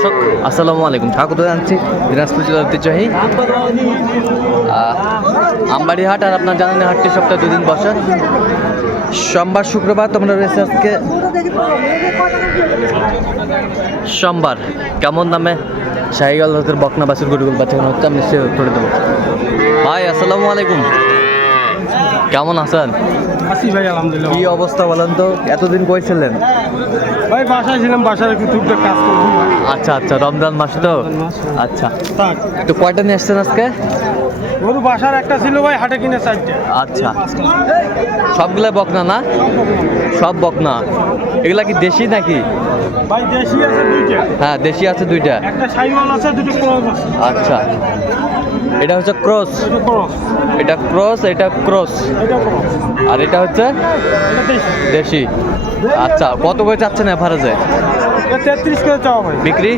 দর্শক, আসসালামু আলাইকুম। স্বাগত জানাচ্ছি দিনাজপুর জেলার ঐতিহ্যবাহী আমবাড়ি হাট আর আপনার জানেন হাটটি সপ্তাহে দুদিন বসে। সোমবার, শুক্রবার তোমরা রয়েছে আজকে। সোমবার, কেমন নামে শাহিগল হাতের বকনা বাসুর গরুগুল বাচ্চা হচ্ছে আমি সে করে দেবো। ভাই, আসসালামু আলাইকুম। কেমন আছেন? আছি ভাই আলহামদুলিল্লাহ। কি অবস্থা বলেন তো? এতদিন কইছিলেন ভাই বাসায় ছিলাম বাসায় একটু টুকটাক কাজ করছি। আচ্ছা আচ্ছা রমজান মাস তো? আচ্ছা। তো কয়টা নিয়ে আসছেন আজকে? গরু বাসার একটা ছিল ভাই হাটে কিনে চারটে। আচ্ছা। সবগুলা বকনা না? সব বকনা। এগুলা কি দেশি নাকি? ভাই দেশি আছে দুইটা। হ্যাঁ দেশি আছে দুইটা। একটা সাইওয়াল আছে দুটো ক্রস আছে। আচ্ছা। এটা হচ্ছে ক্রস? এটা ক্রস। এটা ক্রস আর এটা হচ্ছে? দেশি। আচ্ছা কত করে চাচ্ছেন এভারেজে এটা তেত্রিশ করে চাওয়া ভাই। বিক্রি?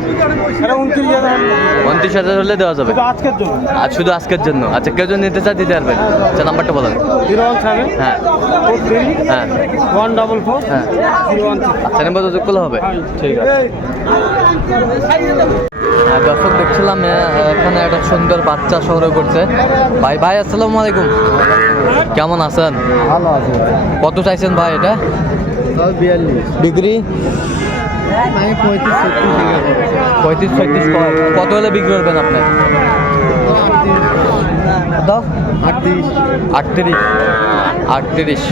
উনত্রিশ হাজার। হলে দেওয়া যাবে। আজকের জন্য। আর শুধু আজকের জন্য? আচ্ছা কেউ যদি নিতে চায় দিতে পারবেন আচ্ছা নাম্বারটা বলেন জিরো ওয়ান সেভেন হ্যাঁ। ফোর থ্রি হ্যাঁ। ওয়ান ডাবল ফোর হ্যাঁ। জিরো ওয়ান আচ্ছা নাম্বার যোগ করলে হবে। ঠিক আছে। হ্যাঁ, দর্শক দেখছিলাম এখানে একটা সুন্দর বাচ্চা সংগ্রহ করছে। ভাই ভাই আসসালামু আলাইকুম। কেমন আছেন? ভালো আছে কত চাইছেন ভাই এটা? বিয়াল্লিশ। বিক্রি? পঁয়ত্রিশ ছত্রিশ পঁয়ত্রিশ কত হলে বিক্রি করবেন আপনি? আটত্রিশ। আটত্রিশ। আটত্রিশ।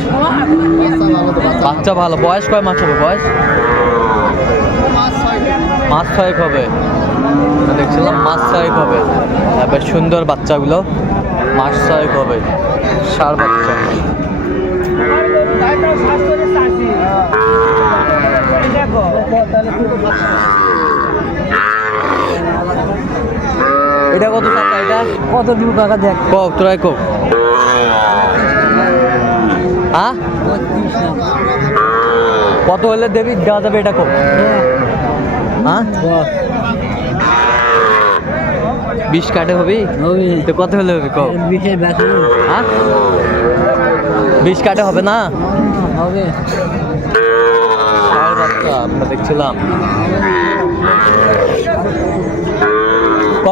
বাচ্চা ভালো। বয়স কয় মাস হবে বয়স? মাস ছয়েক হবে। দেখছিলাম মাস ছয়েক হবে। বেশ সুন্দর বাচ্চাগুলো মাস ছয়েক হবে। সার বাচ্চা। এটা কত টাকা এটা? কত দিব টাকা দেখ। কও তোরাই কও। হ্যাঁ কত হলে দেবি দেওয়া যাবে এটা কও। হ্যাঁ বিশ কাটে হবি? তো কত হলে হবে ব্যাপার হ্যাঁ বিশ কাটে হবে না? হবে। আমরা দেখছিলাম।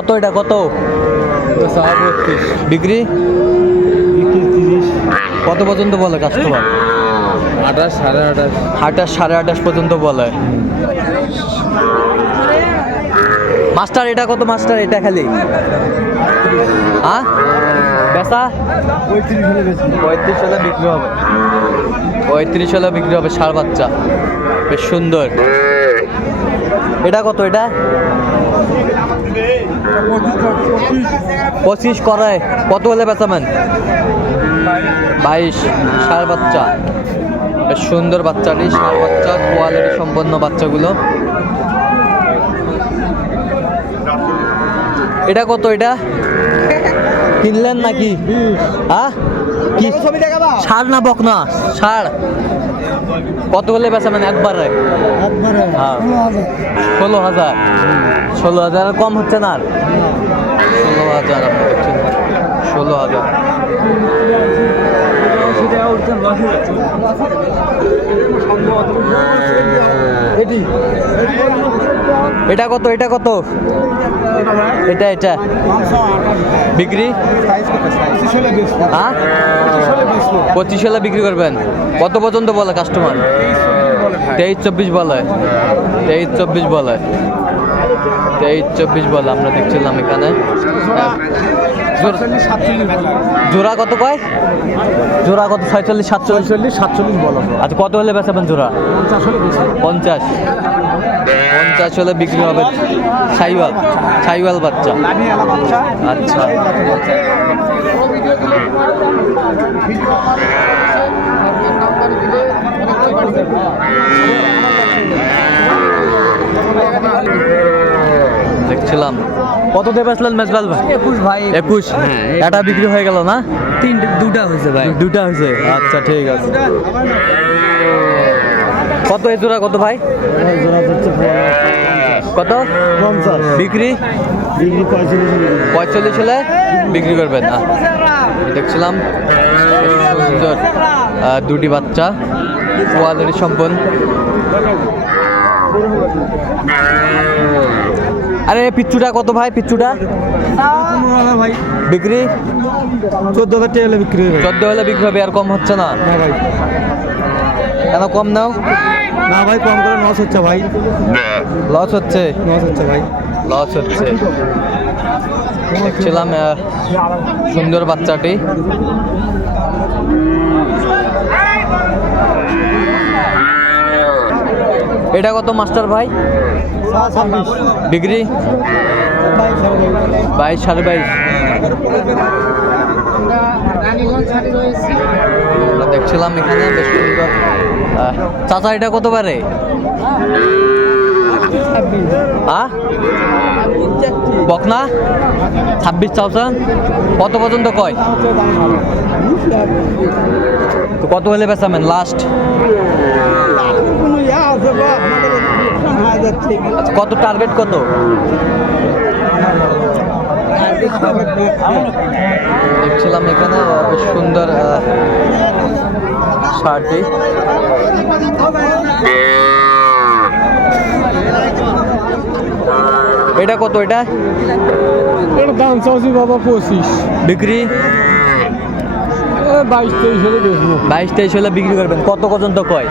কত এটা কত? বিক্রি কত পর্যন্ত বলে কাস্টমার আঠাশ সাড়ে আঠাশ। আঠাশ সাড়ে আঠাশ পর্যন্ত বলে। মাস্টার এটা কত মাস্টার? এটা খালি। হ্যাঁ বেচা? পঁয়ত্রিশ হলে পঁয়ত্রিশ হলে বিক্রি হবে। পঁয়ত্রিশ হলে বিক্রি হবে ষাড় বাচ্চা। বেশ সুন্দর। এটা কত এটা? পঁচিশ করায়। কত হলে বেচাবেন বাইশ। সার বাচ্চা। বেশ সুন্দর বাচ্চাটি সার বাচ্চা কোয়ালিটি সম্পন্ন বাচ্চাগুলো। এটা কত এটা? কিনলেন নাকি? হ্যাঁ কি? ষাড় না বক না? ষাড় কত হলে বেচাবেন একবারে একবারে। হ্যাঁ। ষোলো হাজার। ষোলো হাজার আর কম হচ্ছে না আর? ষোলো হাজার আপনি দেখছেন ষোলো হাজার। এটা কত? এটা কত? এটা এটা। বিক্রি? হ্যাঁ? পঁচিশ হলে বিক্রি করবেন। কত পর্যন্ত বলে কাস্টমার তেইশ চব্বিশ বলে। তেইশ চব্বিশ বলে। তেইশ চব্বিশ বলে আমরা দেখছিলাম এখানে। জোড়া কত কয়? জোড়া কত? ছয়চল্লিশ সাতচল্লিশ? চল্লিশ সাতচল্লিশ বলো আচ্ছা কত হলে বেচাবেন জোড়া? পঞ্চাশ পঞ্চাশ। পঞ্চাশ হলে বিক্রি হবে? সাইওয়াল সাইওয়াল বাচ্চা। আচ্ছা। দেখছিলাম। কত দিয়ে বেচলেন মেজবাল ভাই? একুশ ভাই। একুশ। এটা বিক্রি হয়ে গেল না? তিনটে দুটা হয়েছে ভাই। দুটা হয়েছে? আচ্ছা ঠিক আছে। কত এই জোড়া কত ভাই? কত? বিক্রি? পঁয়তাল্লিশ হলে বিক্রি করবেন না? দেখছিলাম সুন্দর দুটি বাচ্চা কোয়ালিটি সম্পন্ন। আরে পিচ্চুটা কত ভাই হাজার ভাই বিক্রি? চোদ্দ হাজার টাকা হলে বিক্রি হবে। চোদ্দ হলে বিক্রি হবে আর কম হচ্ছে না? না ভাই। কেন কম নাও? না ভাই কম করে নশ হচ্ছে ভাই। লস হচ্ছে? নশ হচ্ছে ভাই। লস হচ্ছে। দেখছিলাম সুন্দর বাচ্চাটি। এটা কত মাস্টার ভাই? ডিগ্রি? বাইশ সাড়ে বাইশ। দেখছিলাম এখানে বেশ সুন্দর। চাচা, এটা কত পারে বকনা? ছাব্বিশ থাউজেন্ড কত পর্যন্ত কয়? তো কত হলে বেচাবেন? লাস্ট কত টার্গেট কত? দেখছিলাম এখানে সুন্দর আহ, এটা কত এটা? এর দাম চাচ্ছি বাবা পঁচিশ। বিক্রি? বাইশ তেইশ হলে বেচবো। বাইশ তেইশ হলে বিক্রি করবেন। কত পর্যন্ত কয়?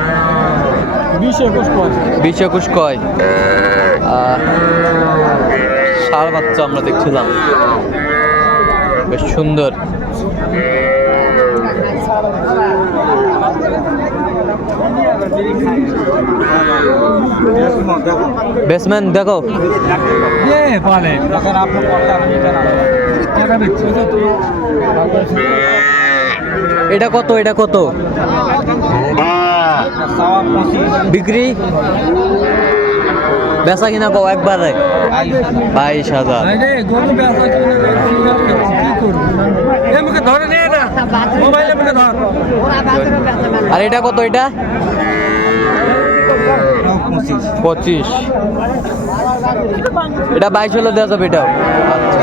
বিশ একুশ কয়। বিশ একুশ কয়। ষাঁড় বাচ্চা আমরা দেখছিলাম। বেশ সুন্দর। বেসম্যান দেখো। এটা কত এটা কত? বিক্রি? বেচা কিনা কও একবারে? বাইশ হাজার। কি আর এটা কত এটা? পঁচিশ। এটা বাইশ হলে দেওয়া যাবে এটাও। আচ্ছা